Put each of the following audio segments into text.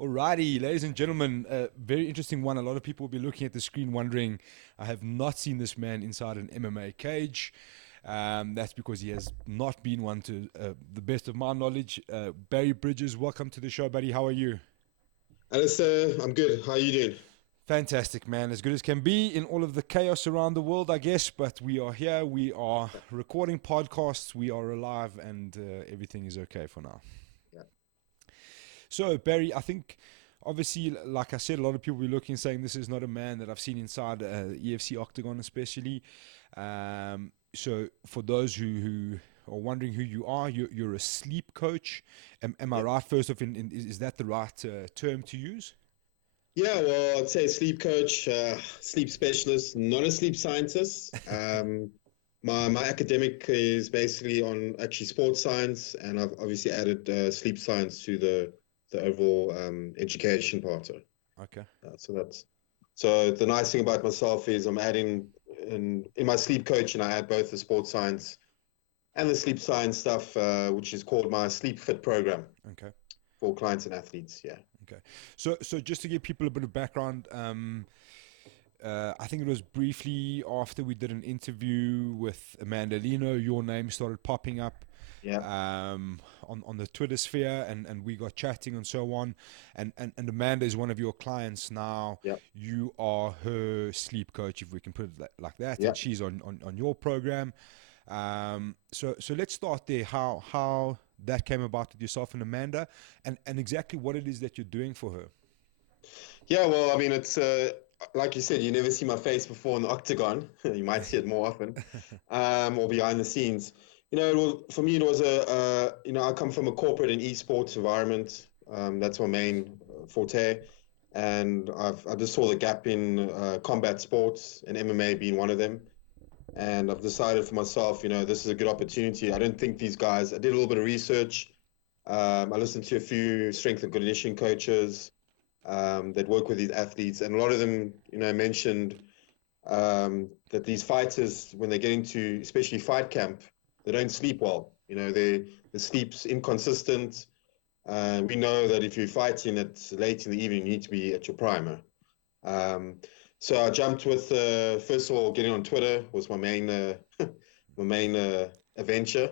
Alrighty, ladies and gentlemen, a very interesting one. A lot of people will be looking at the screen wondering, I have not seen this man inside an MMA cage. That's because he has not been one to the best of my knowledge. Barry Bridges, welcome to the show, buddy. How are you? Alistair, I'm good. How are you doing? Fantastic, man. As good as can be in all of the chaos around the world, I guess. But we are here. We are recording podcasts. We are alive, and everything is okay for now. Yeah. So, Barry, I think obviously, like I said, a lot of people will be looking saying this is not a man that I've seen inside EFC Octagon, especially. So, for those who are wondering who you are, you're a sleep coach. Am I Yeah. right? First off, is that the right term to use? Yeah, well, I'd say sleep coach, sleep specialist, not a sleep scientist. My academic is basically on actually sports science, and I've obviously added sleep science to the overall education part. Okay. So the nice thing about myself is I'm adding in my sleep coach, and I add both the sports science and the sleep science stuff, which is called my Sleep Fit program Okay. for clients and athletes. Yeah. Okay. So just to give people a bit of background, I think it was briefly after we did an interview with Amanda Lino, your name started popping up Yeah. on the Twitter sphere, and we got chatting and so on. And Amanda is one of your clients now. Yeah. You are her sleep coach, if we can put it like that, Yeah. and she's on your program. So let's start there. How that came about with yourself and Amanda, and exactly what it is that you're doing for her. Yeah, well, I mean, it's like you said, you never see my face before in the octagon. You might see it more often, or behind the scenes. For me, it was I come from a corporate and esports environment. That's my main forte, and I just saw the gap in combat sports and MMA being one of them. And I've decided for myself, this is a good opportunity. I don't think these guys. I did a little bit of research. I listened to a few strength and conditioning coaches that work with these athletes, and a lot of them, mentioned that these fighters, when they get into, especially fight camp, they don't sleep well. The sleep's inconsistent. We know that if you're fighting at late in the evening, you need to be at your primer. Um, so I jumped with first of all, getting on Twitter was my main my main adventure.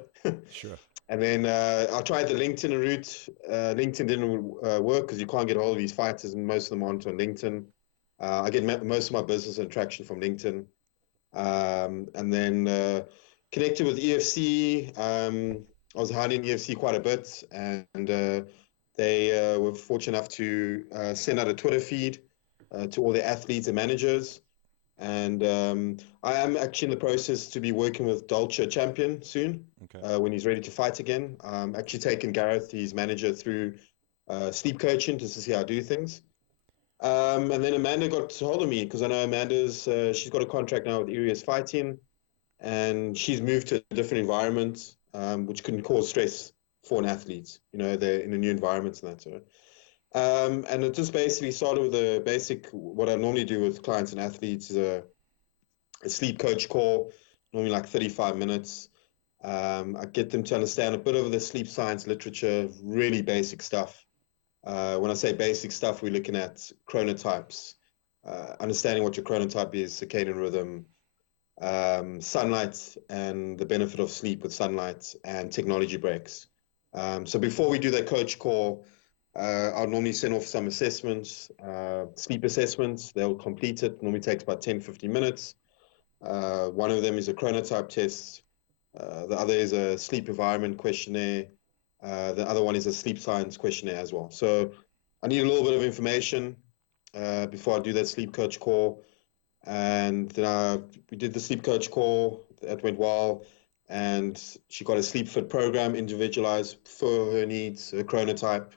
Sure. And then I tried the LinkedIn route. LinkedIn didn't work because you can't get a hold of these fighters, and most of them aren't on LinkedIn. I get most of my business and traction from LinkedIn. And then connected with EFC. I was hiding EFC quite a bit, and they were fortunate enough to send out a Twitter feed to all the athletes and managers. And I am actually in the process to be working with Dolce Champion soon Okay. when he's ready to fight again. Actually taking Gareth, his manager, through sleep coaching just to see how I do things. And then Amanda got hold of me because I know Amanda's she's got a contract now with Irius Fighting, and she's moved to a different environment, which can cause stress for an athlete. They're in a new environment and that. And it just basically started with a basic, what I normally do with clients and athletes is a sleep coach call, normally like 35 minutes. I get them to understand a bit of the sleep science literature, really basic stuff. When I say basic stuff, we're looking at chronotypes, understanding what your chronotype is, circadian rhythm, sunlight, and the benefit of sleep with sunlight, and technology breaks. So before we do that coach call, I'll normally send off some assessments, sleep assessments. They'll complete it. Normally takes about 10, 15 minutes. One of them is a chronotype test. The other is a sleep environment questionnaire. The other one is a sleep science questionnaire as well. So I need a little bit of information before I do that sleep coach call. And then we did the sleep coach call. That went well. And she got a sleep fit program individualized for her needs, her chronotype,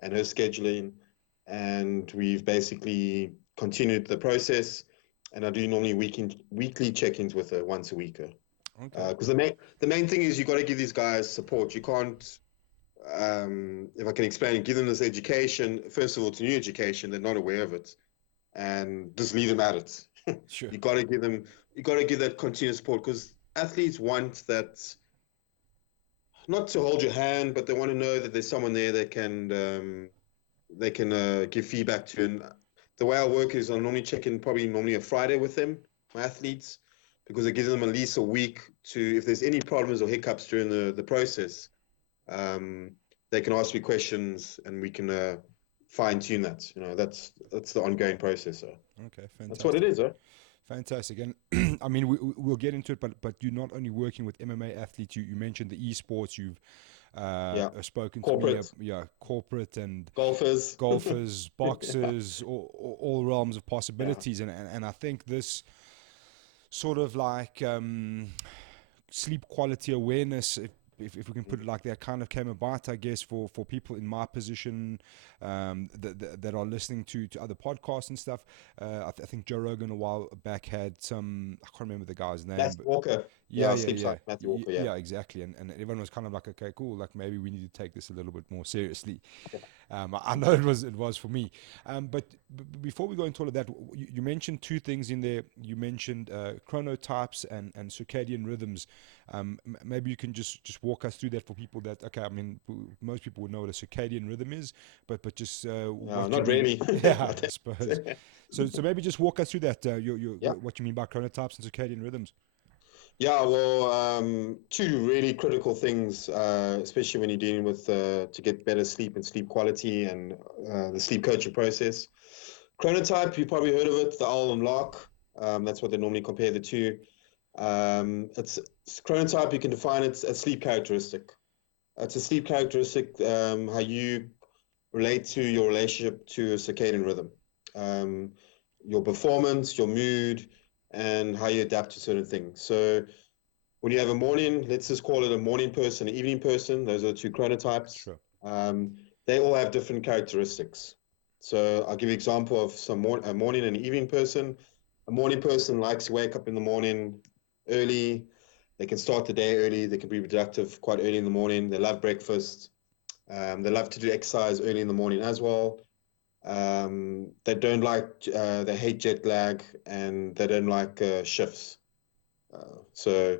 and her scheduling. And we've basically continued the process. And I do normally weekly check-ins with her once a week. Okay. Because the main thing is you got to give these guys support. You can't, if I can explain, give them this education. First of all, it's new education; they're not aware of it, and just leave them at it. Sure. you got to give them, you got to give that continuous support because athletes want that, not to hold your hand, but they want to know that there's someone there that can they can give feedback to. And the way I work is I normally check in normally a Friday with them, my athletes, because it gives them at least a week to, if there's any problems or hiccups during the process, um, they can ask me questions and we can fine tune that. That's the ongoing process. So Okay, that's what it fantastic. is, right? Fantastic. And I mean, we'll get into it, but you're not only working with MMA athletes. You mentioned the esports. You've Yeah. spoken to me. Corporate, Yeah, corporate and golfers. golfers, Yeah. boxers, all realms of Yeah. possibilities. And I think this sort of like sleep quality awareness, if we can put it like that, kind of came about, I guess, for people in my position that are listening to other podcasts and stuff. I think Joe Rogan a while back had some, I can't remember the guy's name, Matthew but Walker. yeah, Yeah, yeah, sleep yeah. science, Matthew Walker. Yeah. Yeah, exactly, and everyone was kind of like, okay, cool, like maybe we need to take this a little bit more seriously. I know it was for me, but before we go into all of that, you mentioned two things in there. You mentioned chronotypes and circadian rhythms. Maybe you can just walk us through that for people that, okay, I mean, most people would know what a circadian rhythm is, but just No, what you not mean. really. Yeah, I I suppose. think. So maybe just walk us through that. Yeah. What you mean by chronotypes and circadian rhythms. Yeah, well, two really critical things, especially when you're dealing with to get better sleep and sleep quality and the sleep coaching process. Chronotype, you probably heard of it, the owl and lark. That's what they normally compare the two. It's chronotype, you can define it as sleep characteristic. It's a sleep characteristic, how you relate to your relationship to a circadian rhythm, um, your performance, your mood, and how you adapt to certain things. So when you have a morning, let's just call it a morning person, an evening person, those are the two chronotypes. Sure. Um, they all have different characteristics. So I'll give you an example of a morning and an evening person. A morning person likes to wake up in the morning early. They can start the day early. They can be productive quite early in the morning. They love breakfast. They love to do exercise early in the morning as well. They hate jet lag and they don't like shifts. So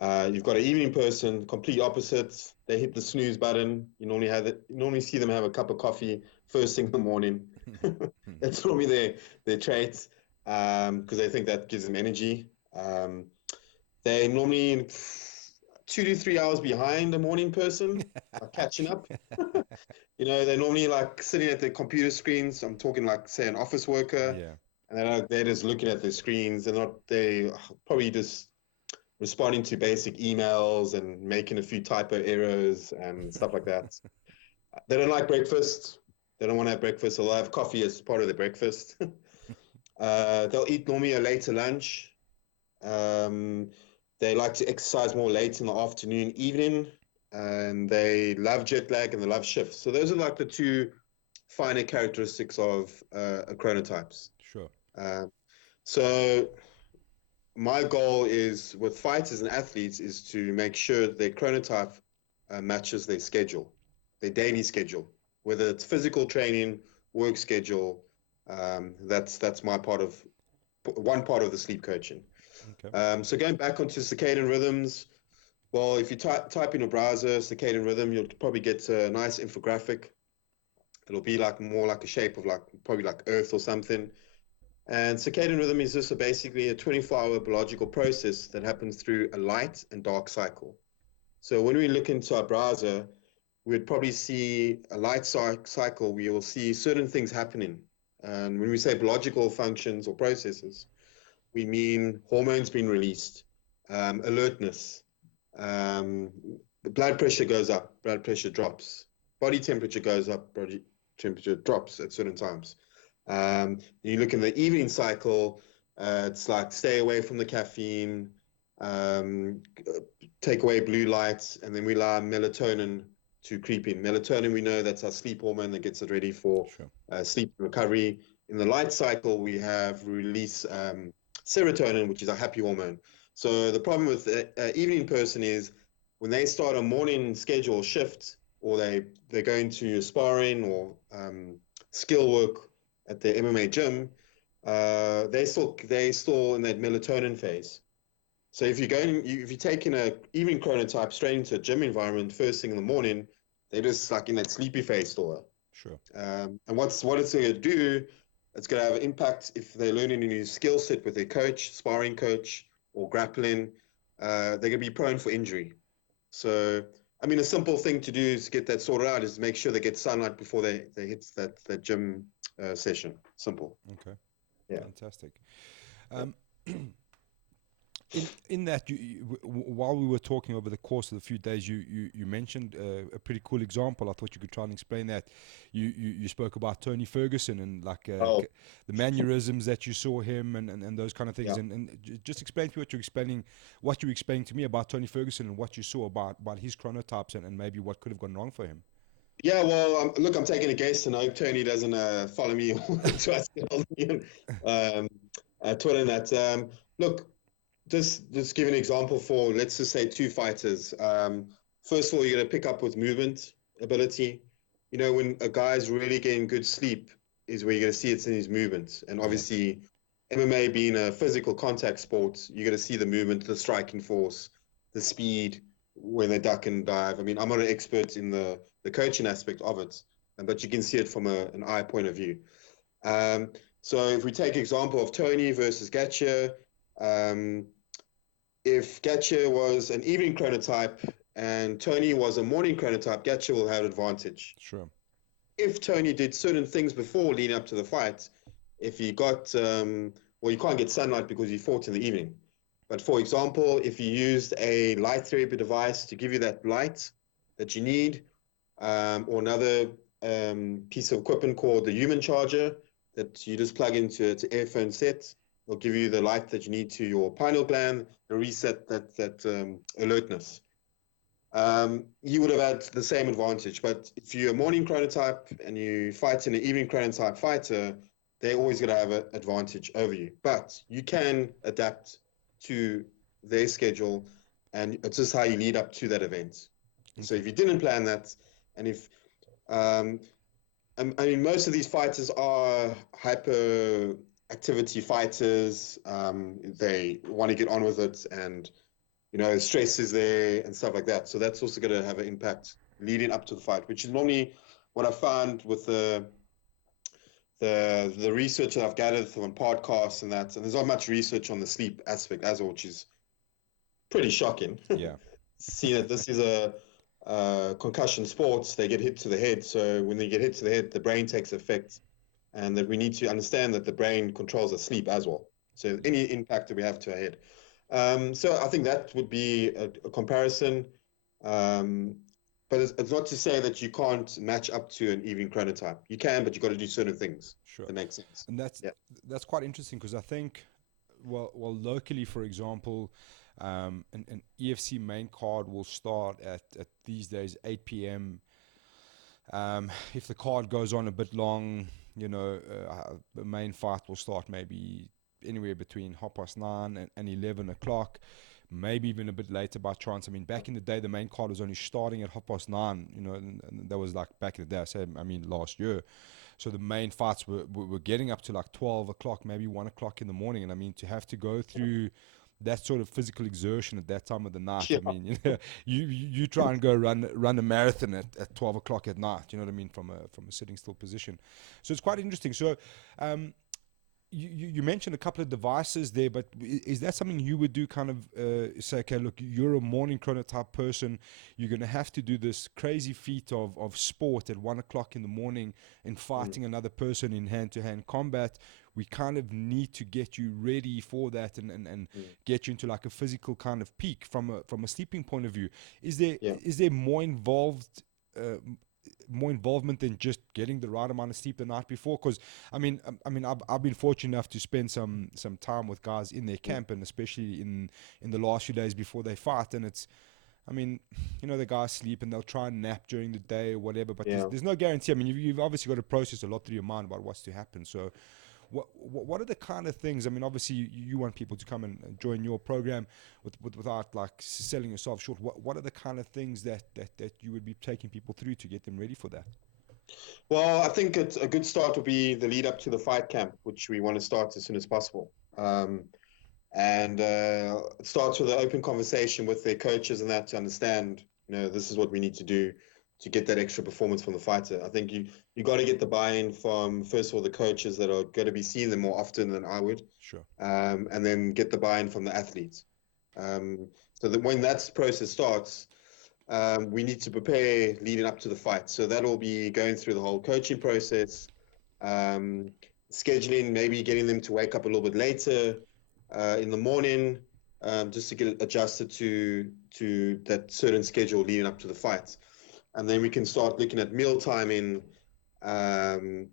you've got an evening person, complete opposites. They hit the snooze button. You normally see them have a cup of coffee first thing in the morning. That's normally their traits because they think that gives them energy. They normally 2 to 3 hours behind a morning person, like catching up. They're normally like sitting at their computer screens. I'm talking like, say, an office worker, Yeah. and they're just looking at their screens. They probably just responding to basic emails and making a few typo errors and stuff like that. They don't like breakfast. They don't want to have breakfast. So they'll have coffee as part of their breakfast. They'll eat normally a later lunch. Um, they like to exercise more late in the afternoon, evening, and they love jet lag and they love shifts. So those are like the two finer characteristics of chronotypes. Sure. Uh, so my goal is with fighters and athletes is to make sure their chronotype matches their schedule, their daily schedule, whether it's physical training, work schedule. That's my one part of the sleep coaching. Okay. So going back onto circadian rhythms, well, if you type in a browser circadian rhythm, you'll probably get a nice infographic. It'll be like more like a shape of like probably like Earth or something. And circadian rhythm is just basically a 24-hour biological process that happens through a light and dark cycle. So when we look into our browser, we'd probably see a light cycle. We will see certain things happening. And when we say biological functions or processes, we mean hormones being released, alertness, um, the blood pressure goes up, blood pressure drops, body temperature goes up, body temperature drops at certain times. You look in the evening cycle, it's like stay away from the caffeine, um, take away blue lights, and then we allow melatonin to creep in. Melatonin, we know that's our sleep hormone that gets us ready for Sure. sleep recovery. In the light cycle, we release serotonin, which is a happy hormone. So the problem with the evening person is when they start a morning schedule shift, or they're going to sparring or skill work at the MMA gym, they still in that melatonin phase. So if you're taking a evening chronotype straight into a gym environment first thing in the morning, they're just like in that sleepy phase still. Sure. And what it's going to do, it's going to have an impact if they're learning a new skill set with their coach, sparring coach, or grappling. They're going to be prone for injury. So, I mean, a simple thing to do is to get that sorted out is make sure they get sunlight before they hit that gym session. Simple. Okay. Yeah. Fantastic. Um, in that, while we were talking over the course of the few days, you mentioned a pretty cool example. I thought you could try and explain that. You spoke about Tony Ferguson and like Oh, the mannerisms that you saw him and those kind of things. yeah. And just explain to me what you were explaining to me about Tony Ferguson and what you saw about his chronotypes and maybe what could have gone wrong for him. Yeah, well, look, I'm taking a guess, and I hope Tony doesn't follow me on Twitter and that. Look, just give an example for, let's just say, two fighters. First of all, you're going to pick up with movement ability. You know, when a guy's really getting good sleep is where you're going to see it's in his movement. And Yeah. obviously, MMA being a physical contact sport, you're going to see the movement, the striking force, the speed when they duck and dive. I mean, I'm not an expert in the coaching aspect of it, but you can see it from an eye point of view. So if we take example of Tony versus Gaethje, if Gaethje was an evening chronotype and Tony was a morning chronotype, Gaethje will have advantage. Sure. If Tony did certain things before leading up to the fight, if he got, well, you can't get sunlight because he fought in the evening. But for example, if you used a light therapy device to give you that light that you need, or another piece of equipment called the human charger that you just plug into an earphone set, will give you the light that you need to your pineal gland to reset that alertness. You would have had the same advantage. But if you're a morning chronotype and you fight in an evening chronotype fighter, they're always going to have an advantage over you. But you can adapt to their schedule, and it's just how you lead up to that event. So if you didn't plan that, and if I mean, most of these fighters are hyper activity fighters. They want to get on with it, and you know, stress is there and stuff like that. So that's also going to have an impact leading up to the fight, which is normally what I found with the research that I've gathered from podcasts and that. And there's not much research on the sleep aspect as well, which is pretty shocking. Yeah. See that this is a concussion sports. They get hit to the head. So when they get hit to the head, the brain takes effect, and that we need to understand that the brain controls the sleep as well. So any impact that we have to our head. So I think that would be a comparison. But it's not to say that you can't match up to an evening chronotype. You can, but you got to do certain things. Sure. That makes sense. And that's quite interesting because I think, well, locally, for example, an EFC main card will start at these days 8 p.m. If the card goes on a bit long, the main fight will start maybe anywhere between 9:30 and 11 o'clock, maybe even a bit later by chance. I mean, back in the day, the main card was only starting at 9:30, and that was like back in the day, last year. So the main fights were getting up to like 12 o'clock, maybe 1 o'clock in the morning. And I mean, to have to go through that sort of physical exertion at that time of the night. Yeah. I mean, you try and go run a marathon at 12 o'clock at night, you know what I mean, from a sitting still position. So it's quite interesting. So you mentioned a couple of devices there, but is that something you would do, kind of say, okay, look, you're a morning chronotype person, you're going to have to do this crazy feat of sport at 1 o'clock in the morning and fighting another person in hand-to-hand combat. We kind of need to get you ready for that and get you into like a physical kind of peak from a sleeping point of view. Is there more involvement than just getting the right amount of sleep the night before? Because I mean I've been fortunate enough to spend some time with guys in their camp, and especially in the last few days before they fight, and it's, I mean, the guys sleep and they'll try and nap during the day or whatever, but there's no guarantee. I mean, you've obviously got to process a lot through your mind about what's to happen. So what are the kind of things? I mean, obviously you want people to come and join your program without like selling yourself short. What are the kind of things that you would be taking people through to get them ready for that? Well, I think it's a good start would be the lead up to the fight camp, which we want to start as soon as possible. And it starts with an open conversation with their coaches and that, to understand, this is what we need to do. get that extra performance from the fighter. I think you got to get the buy-in from, first of all, the coaches that are going to be seeing them more often than I would, Sure. and then get the buy-in from the athletes. So that when that process starts, we need to prepare leading up to the fight. So that'll be going through the whole coaching process, scheduling, maybe getting them to wake up a little bit later in the morning, just to get adjusted to that certain schedule leading up to the fight. And then we can start looking at meal timing, and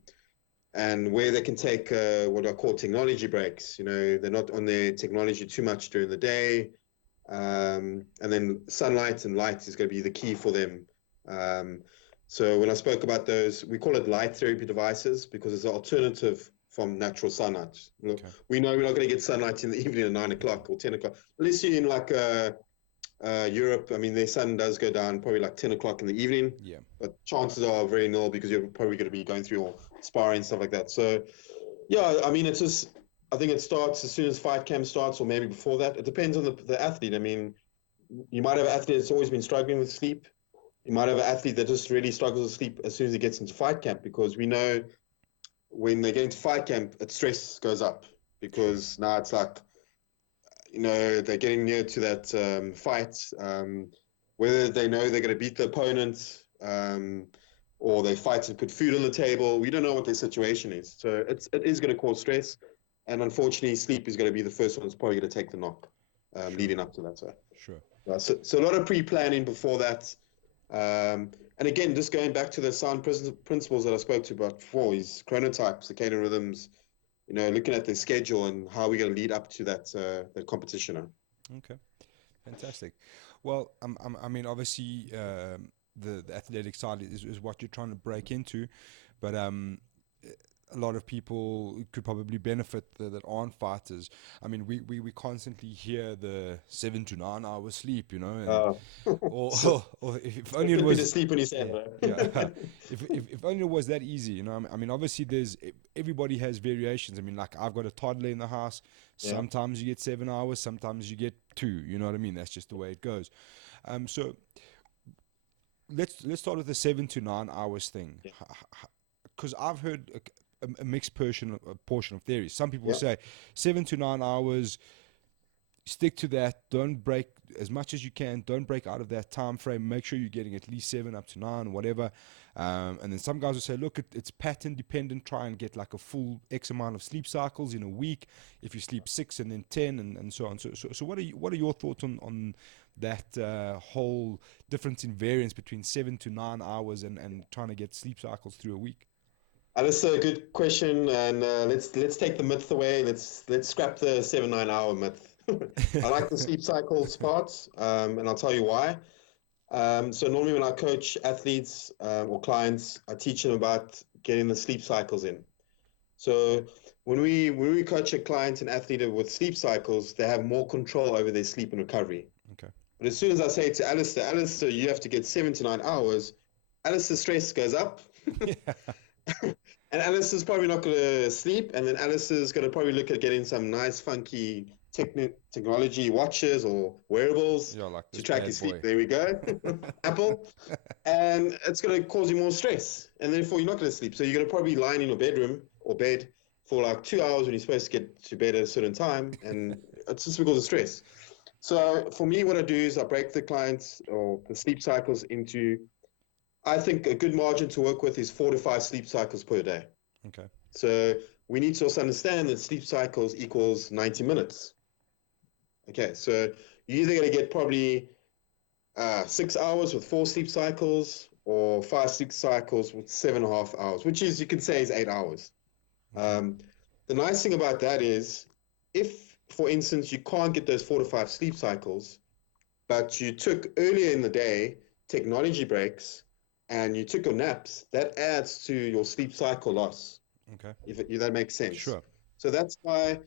where they can take what I call technology breaks. They're not on their technology too much during the day. And then sunlight and light is going to be the key for them. So when I spoke about those, we call it light therapy devices because it's an alternative from natural sunlight. Okay. We know we're not going to get sunlight in the evening at 9 o'clock or 10 o'clock. Unless you're in like Europe, I mean, their sun does go down probably like 10 o'clock in the evening. Yeah. But chances are very nil because you're probably going to be going through your sparring and stuff like that. So, yeah, I mean, I think it starts as soon as fight camp starts or maybe before that. It depends on the athlete. I mean, you might have an athlete that's always been struggling with sleep. You might have an athlete that just really struggles with sleep as soon as he gets into fight camp, because we know when they get into fight camp, stress goes up because now it's like, they're getting near to that fight. Whether they know they're going to beat the opponent, or they fight to put food on the table, we don't know what their situation is. So it is going to cause stress. And unfortunately, sleep is going to be the first one that's probably going to take the knock leading up to that. Sure. So a lot of pre-planning before that. And again, just going back to the sound principles that I spoke to about before, is chronotypes, circadian rhythms, looking at the schedule and how we're going to lead up to that competition. Okay. Fantastic. Well, I mean, obviously, the athletic side is what you're trying to break into, but a lot of people could probably benefit that aren't fighters. I mean, we constantly hear the 7 to 9 hours sleep, and or if only it was to sleep when you said, yeah. If only it was that easy, I mean, obviously everybody has variations. I mean, like, I've got a toddler in the house. Sometimes you get 7 hours, sometimes you get 2. You know what I mean? That's just the way it goes. So let's start with the 7 to 9 hours thing, because I've heard a mixed portion of theories. Some people say 7 to 9 hours, stick to that, don't break as much as you can, don't break out of that time frame, make sure you're getting at least 7 up to 9, whatever. And then some guys will say, look, it's pattern dependent, try and get like a full X amount of sleep cycles in a week. If you sleep 6 and then 10 and so on. So what are your thoughts on that whole difference in variance between 7 to 9 hours and trying to get sleep cycles through a week? That's a good question, and let's take the myth away. Let's scrap the 7-9 hour myth. I like the sleep cycles parts, and I'll tell you why. So normally when I coach athletes or clients, I teach them about getting the sleep cycles in. So when we coach a client and athlete with sleep cycles, they have more control over their sleep and recovery. Okay. But as soon as I say to Alistair, you have to get 7 to 9 hours, Alistair's stress goes up. And Alistair's probably not going to sleep, and then Alistair's going to probably look at getting some nice, funky technology watches or wearables to track his sleep. There we go. Apple. And it's going to cause you more stress, and therefore you're not going to sleep. So you're going to probably lie in your bedroom or bed for like 2 hours when you're supposed to get to bed at a certain time, and it's just because of stress. So for me, what I do is I break the clients or the sleep cycles into, I think a good margin to work with is 4 to 5 sleep cycles per day. Okay. So we need to also understand that sleep cycles equals 90 minutes. Okay, so you're either going to get probably 6 hours with 4 sleep cycles, or 5 sleep cycles with 7.5 hours, which is, you can say, is 8 hours. Okay. The nice thing about that is, if, for instance, you can't get those 4 to 5 sleep cycles, but you took earlier in the day technology breaks, and you took your naps, that adds to your sleep cycle loss. Okay. If that makes sense. Sure. So that's why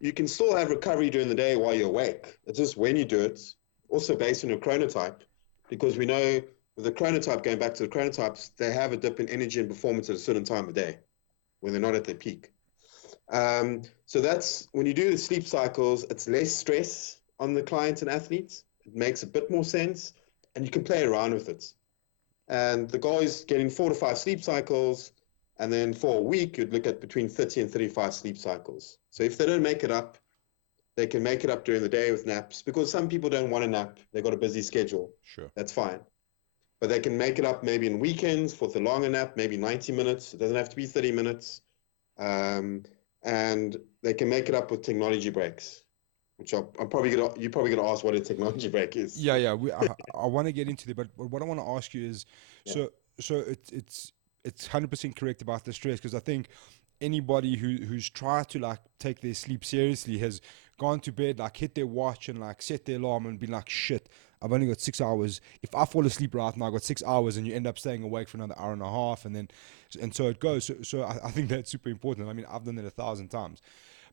you can still have recovery during the day while you're awake. It's just when you do it, also based on your chronotype, because we know with the chronotype, going back to the chronotypes, they have a dip in energy and performance at a certain time of day when they're not at their peak. So that's when you do the sleep cycles, it's less stress on the clients and athletes. It makes a bit more sense, and you can play around with it. And the goal is getting 4 to 5 sleep cycles. And then for a week, you'd look at between 30 and 35 sleep cycles. So if they don't make it up, they can make it up during the day with naps, because some people don't want to nap. They've got a busy schedule. Sure. That's fine. But they can make it up maybe in weekends for the longer nap, maybe 90 minutes. It doesn't have to be 30 minutes. And they can make it up with technology breaks, which you're probably gonna ask what a technology break is. Yeah. I want to get into it, but what I want to ask you is, Yeah. so it's 100% correct about the stress, because I think anybody who's tried to like take their sleep seriously has gone to bed, like hit their watch and like set their alarm and been like, shit, I've only got 6 hours. If I fall asleep right now, I got 6 hours, and you end up staying awake for another hour and a half, and so it goes. So I think that's super important. I mean, I've done it 1,000 times,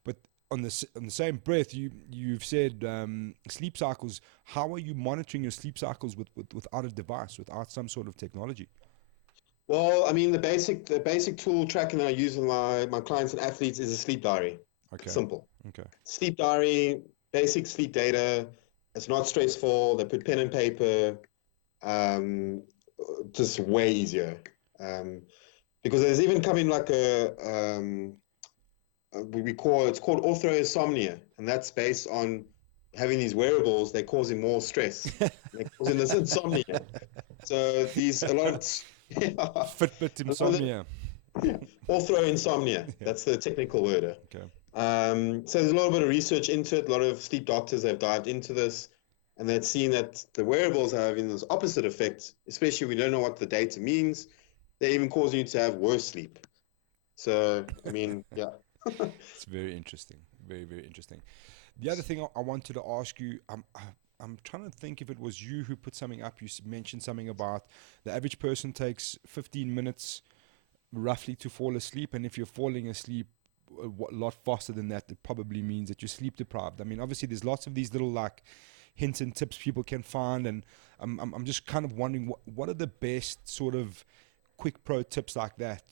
but on the same breath, you've said sleep cycles. How are you monitoring your sleep cycles without a device, without some sort of technology? Well, I mean, the basic tool tracking that I use with my clients and athletes is a sleep diary. Okay. Simple. Okay. Sleep diary, basic sleep data. It's not stressful. They put pen and paper. Um, just way easier. Because there's even coming like it's called orthoinsomnia, and that's based on having these wearables. They're causing more stress. They're causing this insomnia. So a lot of Fitbit insomnia. yeah, orthoinsomnia. Yeah. That's the technical word. Okay. So there's a little bit of research into it. A lot of sleep doctors have dived into this, and they've seen that the wearables are having this opposite effect, especially if we don't know what the data means. They're even causing you to have worse sleep. So, I mean, yeah. It's very interesting. Very, very interesting. The other thing I wanted to ask you, I'm trying to think if it was you who put something up. You mentioned something about the average person takes 15 minutes roughly to fall asleep, and if you're falling asleep a lot faster than that, it probably means that you're sleep deprived. I mean, obviously, there's lots of these little like hints and tips people can find, and I'm just kind of wondering what are the best sort of quick pro tips like that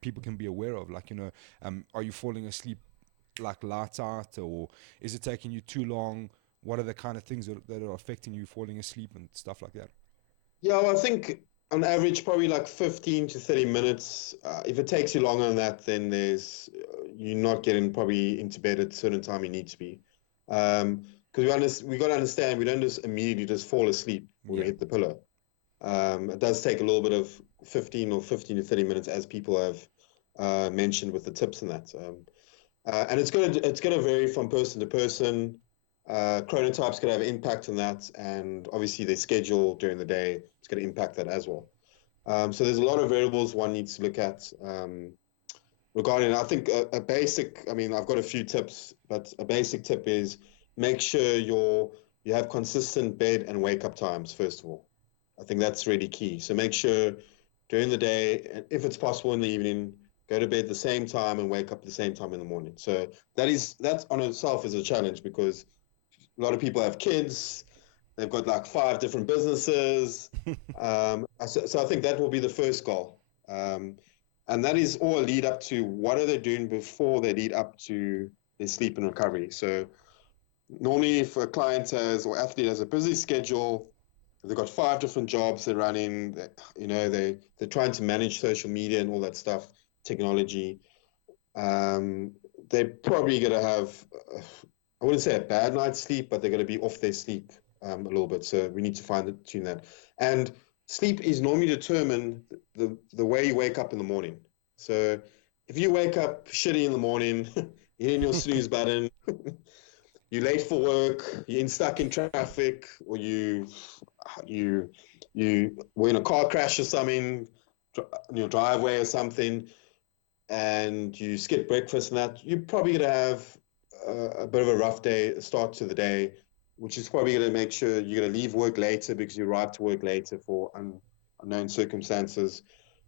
people can be aware of, like, are you falling asleep like lights out, or is it taking you too long? What are the kind of things that are affecting you falling asleep and stuff like that? Yeah, well, I think on average, probably like 15 to 30 minutes. If it takes you longer than that, then you're not getting probably into bed at a certain time you need to be. Because we got to understand, we don't just immediately just fall asleep when we hit the pillow. It does take a little bit of 15 to 30 minutes, as people have mentioned with the tips and that. And it's gonna vary from person to person. Chronotype's gonna have an impact on that, and obviously their schedule during the day is gonna impact that as well. So there's a lot of variables one needs to look at regarding. I think a basic. I mean, I've got a few tips, but a basic tip is make sure you have consistent bed and wake up times first of all. I think that's really key. So make sure during the day, and if it's possible in the evening, go to bed the same time and wake up at the same time in the morning. So that's on itself is a challenge, because a lot of people have kids. They've got like 5 different businesses. So I think that will be the first goal. And that is all a lead up to what are they doing before they lead up to their sleep and recovery. So normally if a client has or athlete has a busy schedule, they've got 5 different jobs they're running, they're trying to manage social media and all that stuff, technology. They're probably going to have, I wouldn't say a bad night's sleep, but they're going to be off their sleep a little bit. So we need to tune that. And sleep is normally determined the way you wake up in the morning. So if you wake up shitty in the morning, you're hitting your snooze button, you're late for work, you're stuck in traffic, or you were in a car crash or something, in your driveway or something, and you skip breakfast and that, you're probably going to have a bit of a rough day, start to the day, which is probably going to make sure you're going to leave work later because you arrive to work later for unknown circumstances.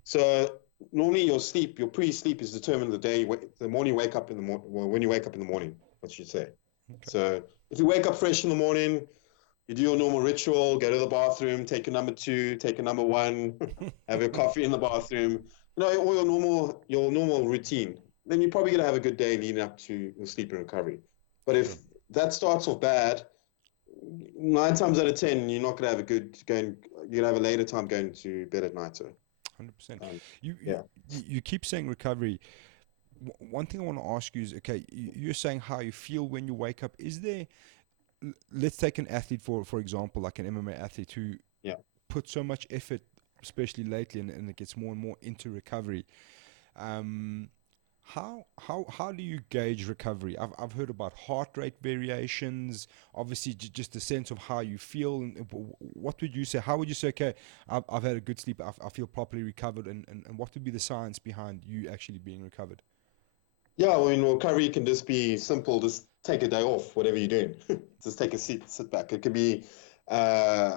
So normally your pre-sleep is determined the morning you wake up in the morning, well, when you wake up in the morning, what should say. Okay. So if you wake up fresh in the morning, you do your normal ritual, go to the bathroom, take your number 2, take your number 1, have your coffee in the bathroom, all your normal routine. Then you're probably going to have a good day leading up to your sleep and recovery. But if that starts off bad, 9 times out of 10, you're not going to have you're gonna have a later time going to bed at night. So 100%. um, You, you yeah. you keep saying recovery. One thing I want to ask you is, okay, you're saying how you feel when you wake up. Is there, let's take an athlete for example, like an MMA athlete who Yeah. put so much effort, especially lately, and it gets more and more into recovery. Um, how do you gauge recovery? I've heard about heart rate variations, obviously just a sense of how you feel. And what would you say? How would you say, okay, I've had a good sleep, I feel properly recovered, and what would be the science behind you actually being recovered? Yeah, I mean, recovery can just be simple. Just take a day off, whatever you're doing. Just take a seat, sit back. It could be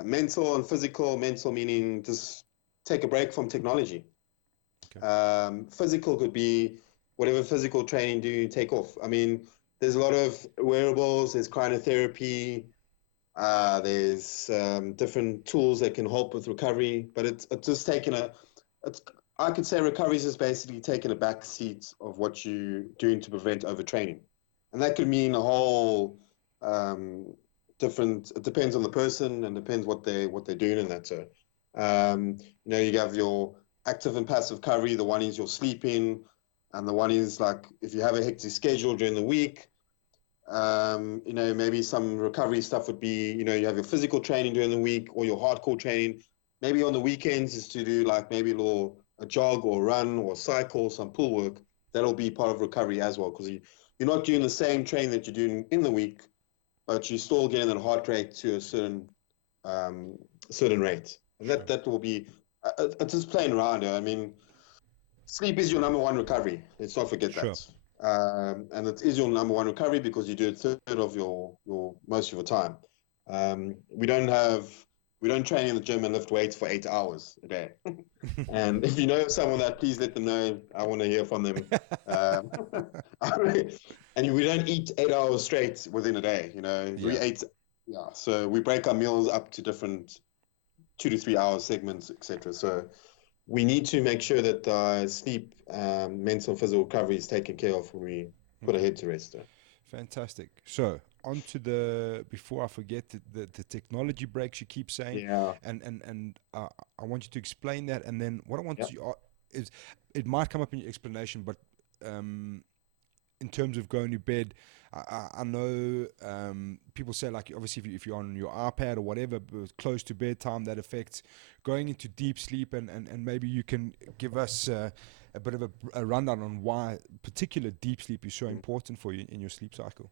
mental and physical. Mental meaning just take a break from technology. Okay. Physical could be whatever physical training do you take off. I mean, there's a lot of wearables. There's cryotherapy. There's different tools that can help with recovery, but it's just taking a. It's I could say recovery is just basically taking a back seat of what you're doing to prevent overtraining, and that could mean a whole um, different. It depends on the person and depends what they're doing in that. So, you have your active and passive recovery. The one is your sleeping, and the one is like if you have a hectic schedule during the week. Maybe some recovery stuff would be, you have your physical training during the week or your hardcore training. Maybe on the weekends is to do like maybe a jog or run or cycle, some pool work. That'll be part of recovery as well because you're not doing the same training that you're doing in the week, but you're still getting that heart rate to a um, certain rate. And Sure. that will be, it's just playing around. I mean, sleep is your number one recovery. Let's not forget Sure. that. And it is your number one recovery because you do a third of your most of your time. Um, we don't have we don't train in the gym and lift weights for 8 hours a day. And if you know someone that, please let them know. I want to hear from them. Um, and we don't eat 8 hours straight within a day. We Yeah. ate, yeah. So we break our meals up to different 2 to 3 hour segments, etc. So we need to make sure that sleep, mental, physical recovery is taken care of when we put our Okay. head to rest. Fantastic. So on to the, before I forget, the technology breaks you keep saying, Yeah, and I want you to explain that, and then what I want yeah, to is, it might come up in your explanation, but um, in terms of going to bed, I know people say, like, obviously if you're on your iPad or whatever, close to bedtime, that affects going into deep sleep, and maybe you can give us a bit of a rundown on why particular deep sleep is so important for you in your sleep cycle.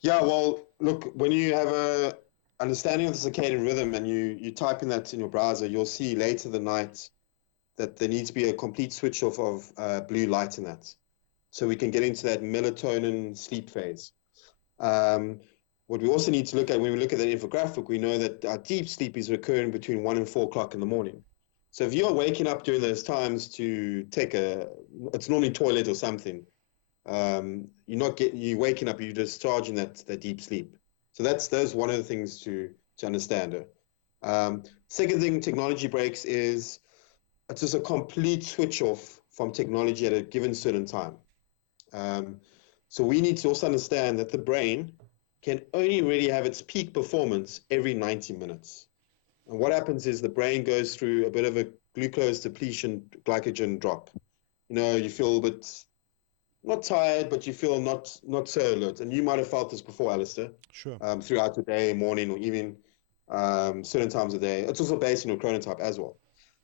yeah. Well, look, when you have a understanding of the circadian rhythm and you type in that in your browser, you'll see later the night that there needs to be a complete switch off of blue light in that, so we can get into that melatonin sleep phase. Um, what we also need to look at when we look at that infographic, we know that our deep sleep is occurring between 1 and 4 o'clock in the morning. So if you're waking up during those times to it's normally toilet or something. You waking up, you're discharging that deep sleep. So that's one of the things to understand. Second thing, technology breaks is it's just a complete switch off from technology at a given certain time. Um, so we need to also understand that the brain can only really have its peak performance every 90 minutes. And what happens is the brain goes through a bit of a glucose depletion, glycogen drop. You feel a bit not tired, but you feel not so alert. And you might have felt this before, Alistair, Sure. throughout the day, morning, or even certain times of the day. It's also based on your chronotype as well.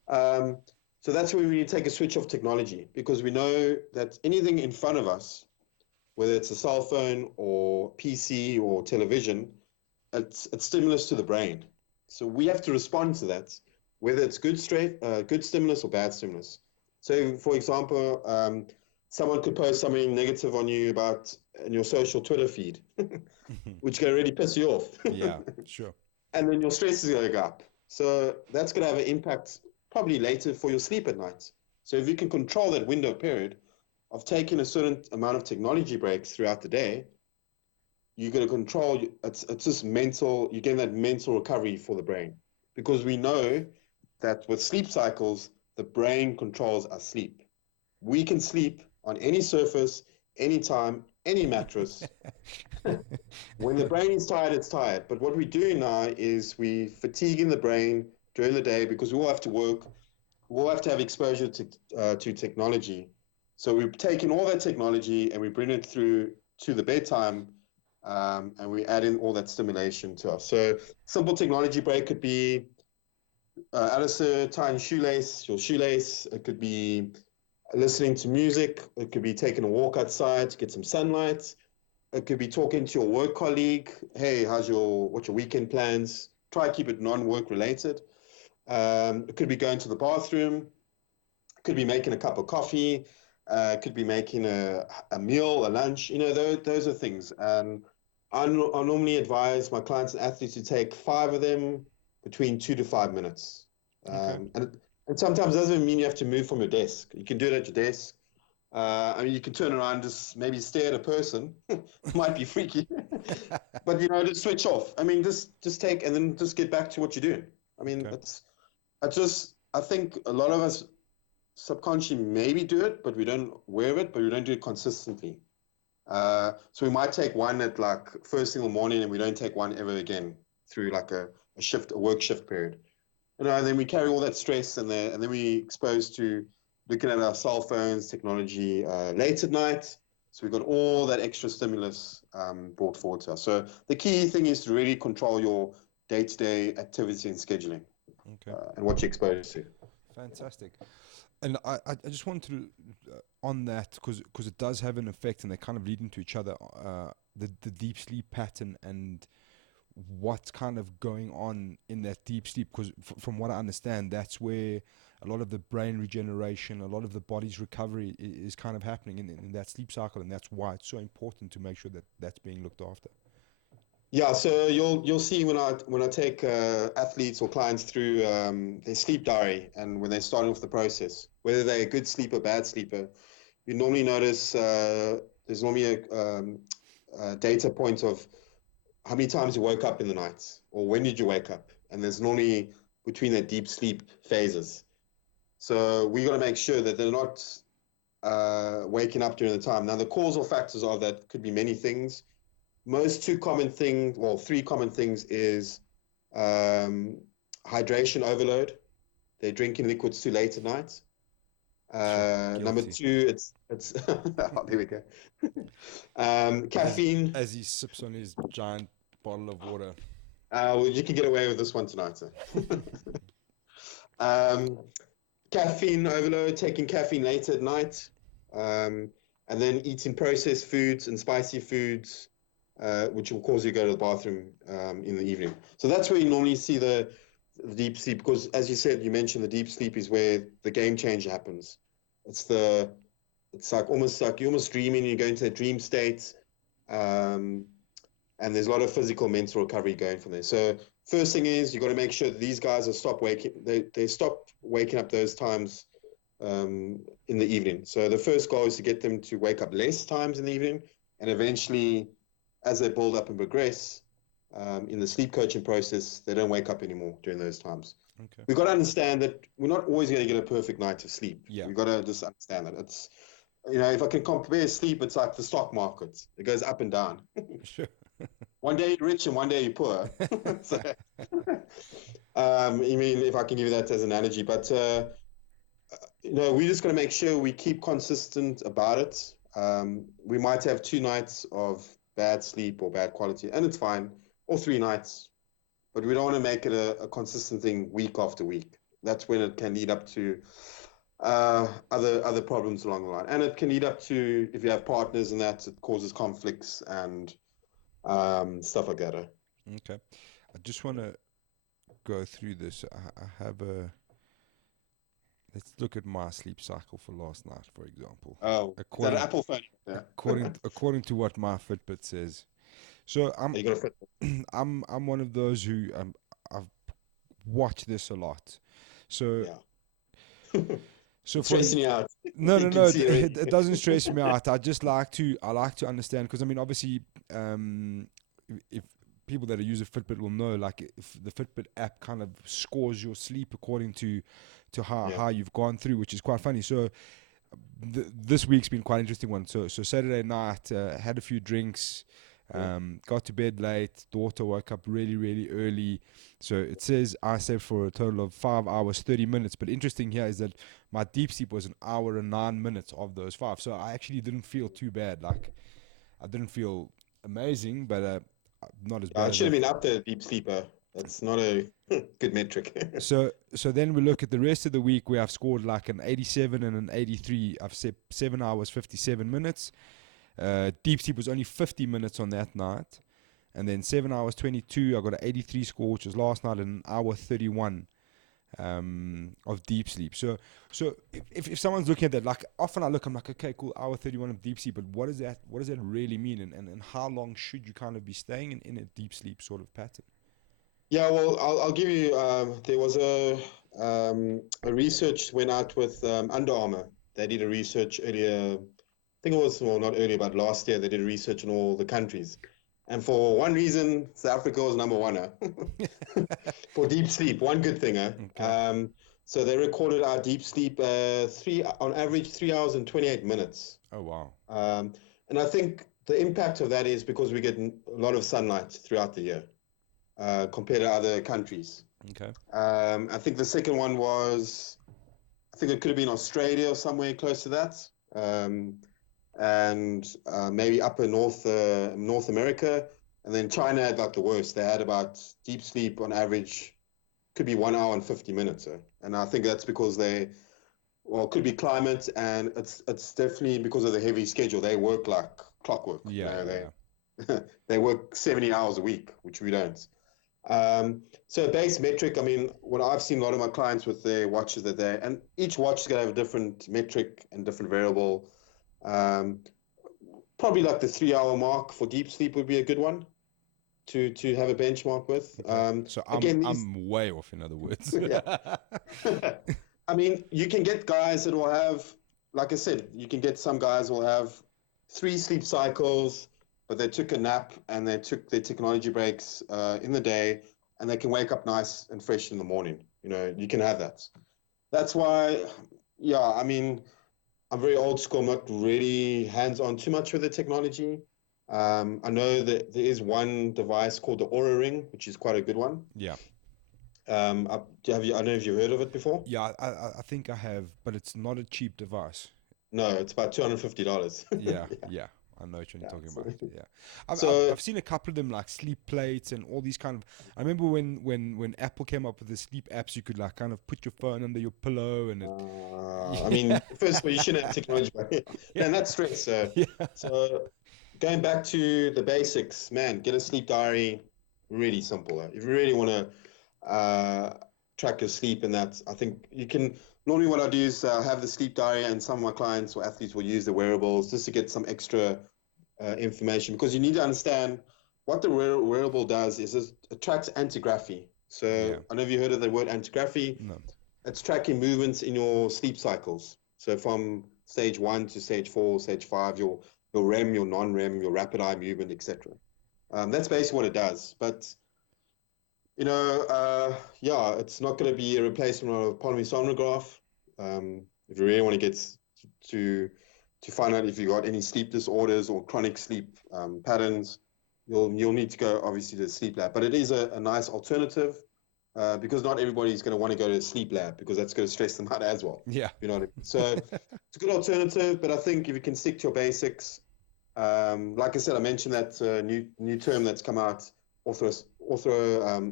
Um, so that's where we need to take a switch off technology because we know that anything in front of us, whether it's a cell phone or PC or television, it's stimulus to the brain. So we have to respond to that, whether it's good stimulus or bad stimulus. So, for example, someone could post something negative on you about in your social Twitter feed, which can really piss you off, Yeah, sure. and then your stress is going to go up. So that's going to have an impact probably later for your sleep at night. So if you can control that window period of taking a certain amount of technology breaks throughout the day, you're going to control. It's just mental. You're getting that mental recovery for the brain because we know that with sleep cycles, the brain controls our sleep. We can sleep on any surface, anytime, any mattress. When the brain is tired, it's tired. But what we do now is we fatiguing the brain during the day, because we all have to work, we all have to have exposure to technology. So we've taken all that technology and we bring it through to the bedtime, and we add in all that stimulation to us. So simple technology break could be Alistair tying your shoelace. It could be listening to music. It could be taking a walk outside to get some sunlight. It could be talking to your work colleague. Hey, what's your weekend plans? Try to keep it non-work related. It could be going to the bathroom. It could be making a cup of coffee. It could be making a meal, a lunch. Those are things. And I normally advise my clients and athletes to take 5 of them between 2 to 5 minutes. Okay. And sometimes it doesn't mean you have to move from your desk. You can do it at your desk. I mean, you can turn around, just maybe stare at a person. Might be freaky, but just switch off. I mean, just take and then just get back to what you're doing. I mean, Okay. I think a lot of us subconsciously maybe do it, but we don't aware of it, but we don't do it consistently. So we might take one at like first thing in the morning, and we don't take one ever again through like a work shift period. And then we carry all that stress, and then we exposed to looking at our cell phones, technology late at night. So we've got all that extra stimulus brought forward to us. So the key thing is to really control your day-to-day activity and scheduling, and what you're exposed to. Fantastic. And I just wanted to, on that, because it does have an effect and they kind of lead into each other, the deep sleep pattern and what's kind of going on in that deep sleep, because from what I understand, that's where a lot of the brain regeneration, a lot of the body's recovery is kind of happening in that sleep cycle, and that's why it's so important to make sure that that's being looked after. Yeah, so you'll see when I take athletes or clients through their sleep diary, and when they're starting off the process, whether they're a good sleeper, bad sleeper, you normally notice there's normally a data point of how many times you woke up in the night, or when did you wake up, and there's normally between their deep sleep phases. So we got to make sure that they're not waking up during the time. Now, the causal factors of that could be many things. Three common things is hydration overload. They're drinking liquids too late at night. Number 2, it's oh, there we go. Caffeine. As he sips on his giant bottle of water. Well, you can get away with this one tonight, sir. Caffeine overload, taking caffeine late at night, and then eating processed foods and spicy foods, which will cause you to go to the bathroom in the evening. So that's where you normally see the deep sleep, because as you mentioned, the deep sleep is where the game change happens. It's like almost like you're almost dreaming, you go into a dream state, and there's a lot of physical, mental recovery going from there. So first thing is you got to make sure that these guys they stop waking up those times in the evening. So the first goal is to get them to wake up less times in the evening, and eventually, as they build up and progress in the sleep coaching process, they don't wake up anymore during those times. Okay. We've got to understand that we're not always going to get a perfect night of sleep. Yeah. We've got to just understand that. It's, if I can compare sleep, it's like the stock market. It goes up and down. Sure. One day you're rich and one day you're poor. So, I mean, if I can give you that as an analogy, but we just got to make sure we keep consistent about it. We might have 2 nights of bad sleep or bad quality, and it's fine, or 3 nights, but we don't want to make it a consistent thing week after week. That's when it can lead up to other problems along the line, and it can lead up to, if you have partners and that, it causes conflicts and stuff like that. Okay, I just want to go through this. I have let's look at my sleep cycle for last night, for example. Oh, is that an Apple phone? Yeah. According to what my Fitbit says. So You got a Fitbit. I'm one of those who I've watched this a lot. So yeah. So stressing you out. No, it doesn't stress me out. I like to understand, because I mean, obviously, if people that use a Fitbit will know, like, if the Fitbit app kind of scores your sleep according to how you've gone through, which is quite funny. So this week's been quite an interesting one. So Saturday night, had a few drinks, Got to bed late. Daughter woke up really, really early. So it says I slept for a total of 5 hours, 30 minutes. But interesting here is that my deep sleep was an hour and 9 minutes of those 5. So I actually didn't feel too bad. Like, I didn't feel amazing, but not as bad It as should have been up there, deep sleeper. That's not a good metric. So then we look at the rest of the week where I've scored like an 87 and an 83. I've slept 7 hours, 57 minutes. Deep sleep was only 50 minutes on that night. And then 7 hours, 22. I got an 83 score, which was last night, and an hour 31 of deep sleep. So if someone's looking at that, like often I look, I'm like, okay, cool, hour 31 of deep sleep, but what does that really mean? And how long should you kind of be staying in a deep sleep sort of pattern? Yeah, well, I'll give you. There was a research went out with Under Armour. They did a research earlier. I think it was, well, not earlier, but last year they did a research in all the countries. And for one reason, South Africa was number one for deep sleep. One good thing, Okay. so they recorded our deep sleep on average 3 hours and 28 minutes. Oh, wow. And I think the impact of that is because we get a lot of sunlight throughout the year. Compared to other countries. Okay. I think the second one was, I think it could have been Australia or somewhere close to that, and maybe upper North America, and then China had like the worst. They had about deep sleep on average, could be 1 hour and 50 minutes, and I think that's because it could be climate, and it's definitely because of the heavy schedule. They work like clockwork. Yeah. They work 70 hours a week, which we don't. So base metric, I mean, what I've seen a lot of my clients with their watches and each watch is going to have a different metric and different variable. Probably like the 3 hour mark for deep sleep would be a good one to have a benchmark with. Okay. So I'm way off, in other words. Yeah. I mean, you can get guys that will have, like I said, you can get some guys will have 3 sleep cycles, but they took a nap and they took their technology breaks in the day, and they can wake up nice and fresh in the morning. You know, you can have that. That's why, yeah, I mean, I'm very old school. I'm not really hands-on too much with the technology. I know that there is one device called the Aura Ring, which is quite a good one. Yeah. I don't know if you've heard of it before. Yeah, I think I have, but it's not a cheap device. No, it's about $250. Yeah. I know what you're talking about. Yeah, So I've seen a couple of them, like sleep plates and all these kind of. I remember when Apple came up with the sleep apps, you could like kind of put your phone under your pillow and. I mean, first of all, you shouldn't have technology, man, that's stress. Yeah. So going back to the basics, man, get a sleep diary. Really simple. If you really want to track your sleep, and that, I think you can. Normally, what I do is have the sleep diary, and some of my clients or athletes will use the wearables just to get some extra information, because you need to understand what the wearable does is it tracks antigraphy. So Yeah. I don't know if you heard of the word antigraphy. No. It's tracking movements in your sleep cycles. So from stage 1 to stage 4, stage 5, your REM, your non-REM, your rapid eye movement, etc. That's basically what it does. But yeah, it's not going to be a replacement of polysomnograph. If you really want to get to find out if you got any sleep disorders or chronic sleep patterns, you'll need to go obviously to the sleep lab. But it is a nice alternative, because not everybody's going to want to go to a sleep lab, because that's going to stress them out as well. Yeah. You know what I mean? So it's a good alternative, but I think if you can stick to your basics, like I said, I mentioned that new term that's come out, ortho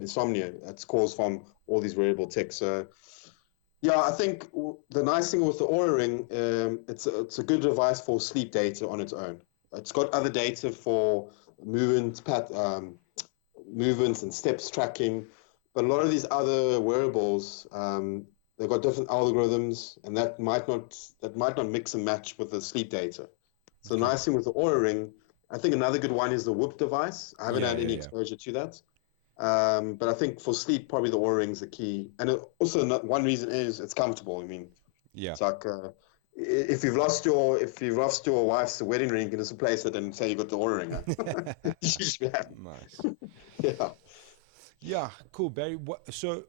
insomnia. That's caused from all these wearable tech. So yeah, I think the nice thing with the Oura Ring, it's a good device for sleep data on its own. It's got other data for movements and steps tracking, but a lot of these other wearables, they've got different algorithms, and that might not mix and match with the sleep data. So the nice thing with the Oura Ring, I think another good one is the Whoop device. I haven't had any exposure to that. But I think for sleep, probably the Oura Ring's the key. And also one reason is it's comfortable. I mean, it's like if you've lost your wife's wedding ring, you can just replace it and say you got the Oura Ring. You should be happy. Nice. Yeah. Yeah, cool, Barry. So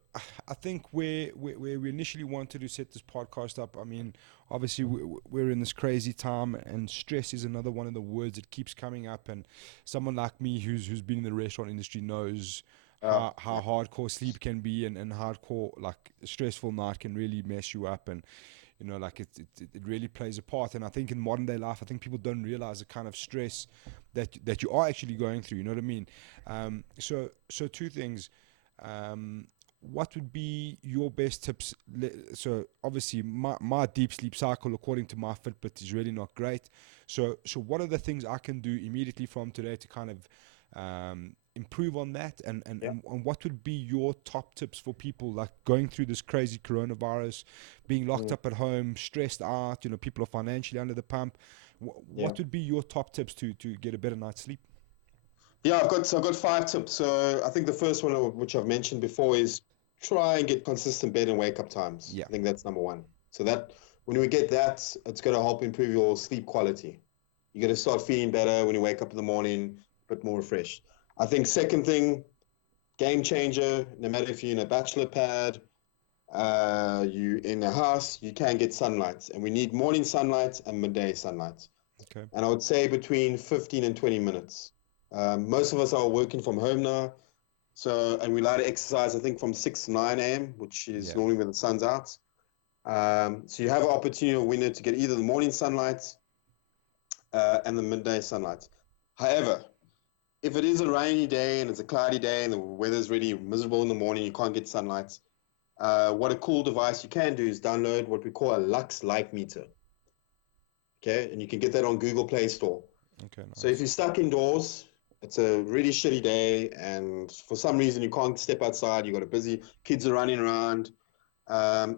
I think where we initially wanted to set this podcast up, I mean, obviously we're in this crazy time, and stress is another one of the words that keeps coming up. And someone like me who's been in the restaurant industry knows how Yeah, hardcore sleep can be, and hardcore like a stressful night can really mess you up. And like it really plays a part. And I think in modern day life, I think people don't realize the kind of stress that you are actually going through. You know what I mean? So two things. What would be your best tips? So obviously my deep sleep cycle, according to my Fitbit, is really not great. So what are the things I can do immediately from today to kind of improve on that? yeah, And what would be your top tips for people like going through this crazy coronavirus, being locked mm, up at home, stressed out? People are financially under the pump. yeah. What would be your top tips to get a better night's sleep? Yeah, I've got 5 tips. So I think the first one, which I've mentioned before, is try and get consistent bed and wake up times. Yeah. I think that's number one. So that when we get that, it's going to help improve your sleep quality. You're going to start feeling better when you wake up in the morning, a bit more refreshed. I think second thing, game changer. No matter if you're in a bachelor pad, you in a house, you can get sunlight, and we need morning sunlight and midday sunlight. Okay. And I would say between 15 and 20 minutes. Most of us are working from home now, and we like to exercise, I think, from 6 to 9 a.m., which is Yeah. normally when the sun's out. So you have an opportunity or window to get either the morning sunlight and the midday sunlight. However, if it is a rainy day and it's a cloudy day and the weather's really miserable in the morning, you can't get sunlight, what a cool device you can do is download what we call a Lux light meter. Okay, and you can get that on Google Play Store. Okay. So if Nice. you're stuck indoors, it's a really shitty day, and for some reason you can't step outside, you've got a busy, kids are running around,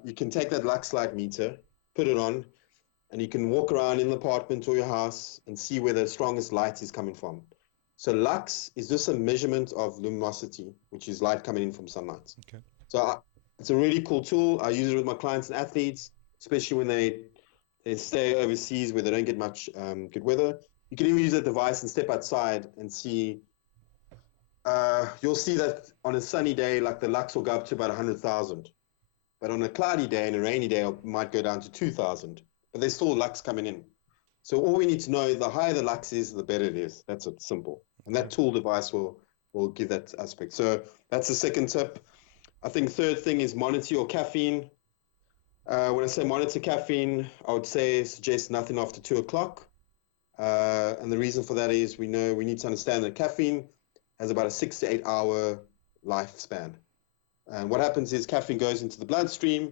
you can take that Lux light meter, put it on, and you can walk around in the apartment or your house and see where the strongest light is coming from. So Lux is just a measurement of luminosity, which is light coming in from sunlight. Okay. It's a really cool tool. I use it with my clients and athletes, especially when they stay overseas where they don't get much good weather. You can even use that device and step outside and see. You'll see that on a sunny day, like the lux will go up to about 100,000. But on a cloudy day and a rainy day, it might go down to 2,000. But there's still lux coming in. So all we need to know is the higher the lux is, the better it is. That's it, simple. And Okay. that tool device will give that aspect. So that's the second tip. I think third thing is monitor your caffeine. When I say monitor caffeine, I would say suggest nothing after 2 o'clock. And the reason for that is we know we need to understand that caffeine has about a 6 to 8 hour lifespan. And what happens is caffeine goes into the bloodstream,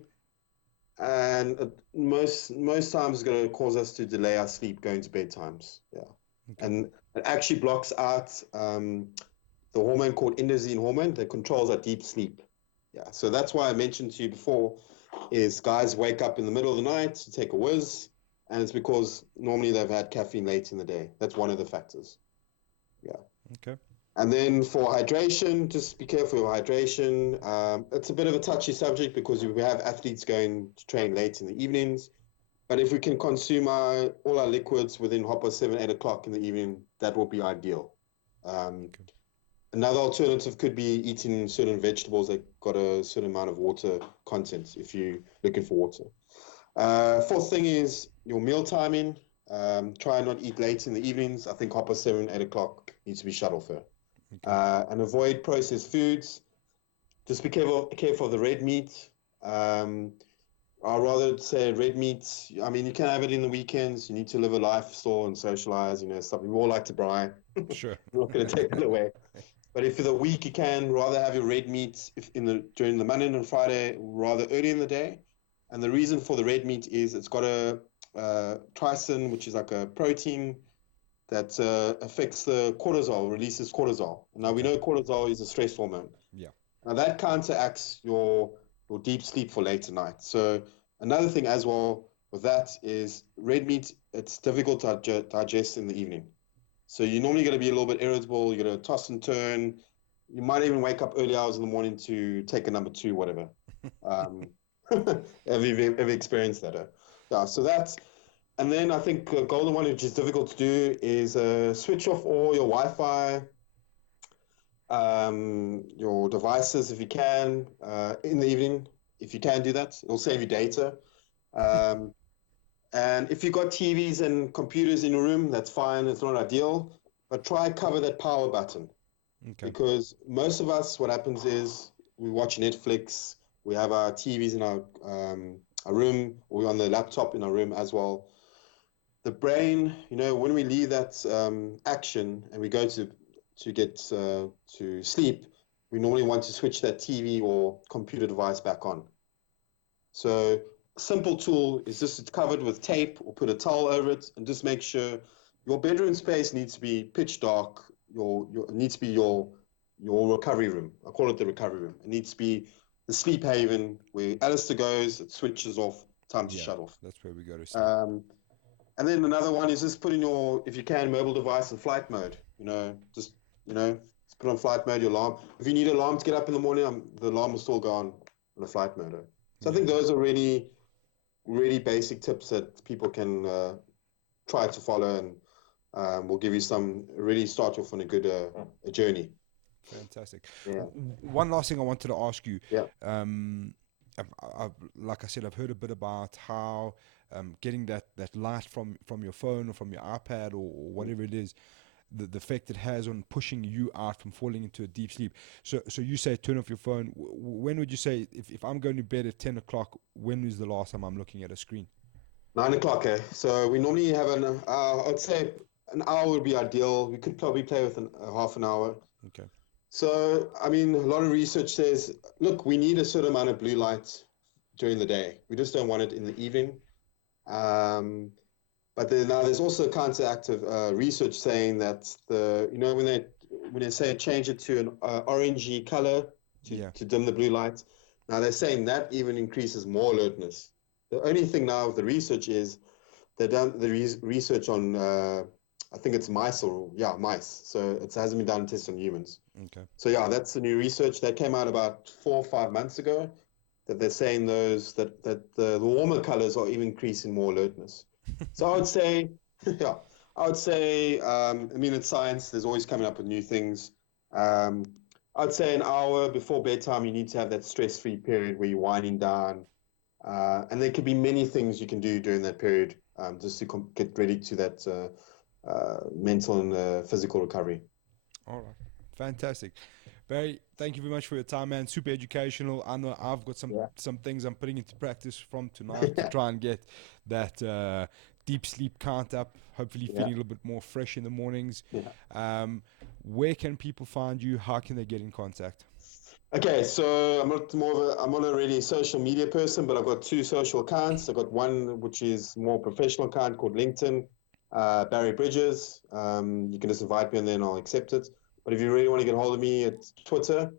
and most times it's going to cause us to delay our sleep, going to bed times. Yeah, Okay. and it actually blocks out the hormone called endosine hormone that controls our deep sleep. Yeah, so that's why I mentioned to you before is guys wake up in the middle of the night to take a whiz, and it's because normally they've had caffeine late in the day. That's one of the factors. Yeah. Okay. And then for hydration, just be careful with hydration. It's a bit of a touchy subject because we have athletes going to train late in the evenings. But if we can consume all our liquids within 7, 8 o'clock in the evening, that will be ideal. Um, Okay. Another alternative could be eating certain vegetables that got a certain amount of water content if you're looking for water. Fourth thing is your meal timing. Try and not eat late in the evenings. I think 7, 8 o'clock needs to be shut off her. Okay. And avoid processed foods. Just be careful of the red meat. I'd rather say red meat. I mean, you can have it in the weekends. You need to live a lifestyle and socialize, stuff. We all like to braai. Sure. We're not going to take that away. But if for the week you can rather have your red meat during the Monday and Friday rather early in the day. And the reason for the red meat is it's got a trypsin, which is like a protein that affects the cortisol, releases cortisol. Now we Okay. know cortisol is a stress hormone. Yeah. Now that counteracts your deep sleep for later night. So another thing as well with that is red meat. It's difficult to digest in the evening. So you're normally going to be a little bit irritable. You're going to toss and turn. You might even wake up early hours in the morning to take a number two, whatever. Um, have you ever experienced that? Yeah, so that's, and then I think a golden one, which is difficult to do, is switch off all your Wi-Fi your devices if you can in the evening. If you can do that, it'll save you data. Um, and if you've got TVs and computers in your room, that's fine. It's not ideal, but try cover that power button Okay. because most of us, what happens is we watch Netflix. We have our TVs in our room. We're on the laptop in our room as well. The brain, when we leave that action and we go to get to sleep, we normally want to switch that TV or computer device back on. So a simple tool is just it's covered with tape or put a towel over it and just make sure your bedroom space needs to be pitch dark. It needs to be your recovery room. I call it the recovery room. It needs to be the sleep haven where Alistair goes, it switches off, time to Yeah, shut off. that's where we go to sleep. And then another one is just put in if you can, mobile device in flight mode. Just put on flight mode your alarm. If you need an alarm to get up in the morning, the alarm will still go on a flight mode. So I Yeah. think those are really, really basic tips that people can try to follow, and will give you really start off on a good a journey. Fantastic. Yeah. One last thing I wanted to ask you. Yeah. Like I said, I've heard a bit about how getting that light from your phone or from your iPad or whatever it is, the effect it has on pushing you out from falling into a deep sleep. So you say turn off your phone. When would you say, if I'm going to bed at 10 o'clock, when is the last time I'm looking at a screen? 9 o'clock, eh? So we normally have I'd say an hour would be ideal. We could probably play with a half an hour. Okay. So, I mean, a lot of research says, look, we need a certain amount of blue light during the day. We just don't want it in the evening. But now there's also counteractive research saying that when they say change it to an orangey color Yeah. to dim the blue light, now they're saying that even increases more alertness. The only thing now with the research is they've done the research on I think it's mice mice. So it hasn't been done in tests on humans. Okay. So yeah, that's the new research that came out about 4 or 5 months ago. That they're saying that the warmer colors are even increasing more alertness. So I would say, yeah, I mean, it's science. There's always coming up with new things. I'd say an hour before bedtime, you need to have that stress-free period where you're winding down. And there could be many things you can do during that period just to get ready to that mental and physical recovery. All right. Fantastic. Barry, thank you very much for your time, man. Super educational. I know I've got some things I'm putting into practice from tonight to try and get that deep sleep count up. Hopefully, feeling a little bit more fresh in the mornings. Yeah. Where can people find you? How can they get in contact? Okay, so I'm not a really social media person, but I've got two social accounts. I've got one which is more professional account called LinkedIn, Barry Bridges. You can just invite me and then I'll accept it. But if you really want to get hold of me, it's Twitter.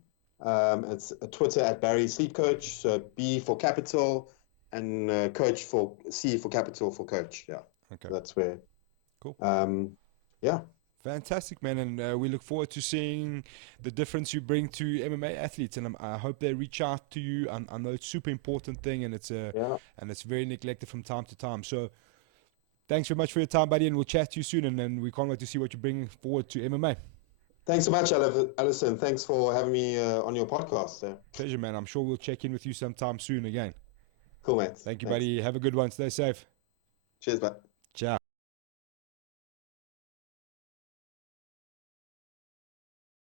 It's Twitter at Barry Sleep Coach. So B for capital and coach for C for capital for coach. Yeah. Okay. So that's where. Cool. Yeah. Fantastic, man, and we look forward to seeing the difference you bring to MMA athletes, and I hope they reach out to you. I know it's a super important thing, and it's very neglected from time to time. So, thanks very much for your time, buddy, and we'll chat to you soon. And then we can't wait to see what you bring forward to MMA. Thanks so much, Alison. Thanks for having me on your podcast. Pleasure, man. I'm sure we'll check in with you sometime soon again. Cool, mate. Thank you, Thanks. buddy. Have a good one. Stay safe. Cheers, bye.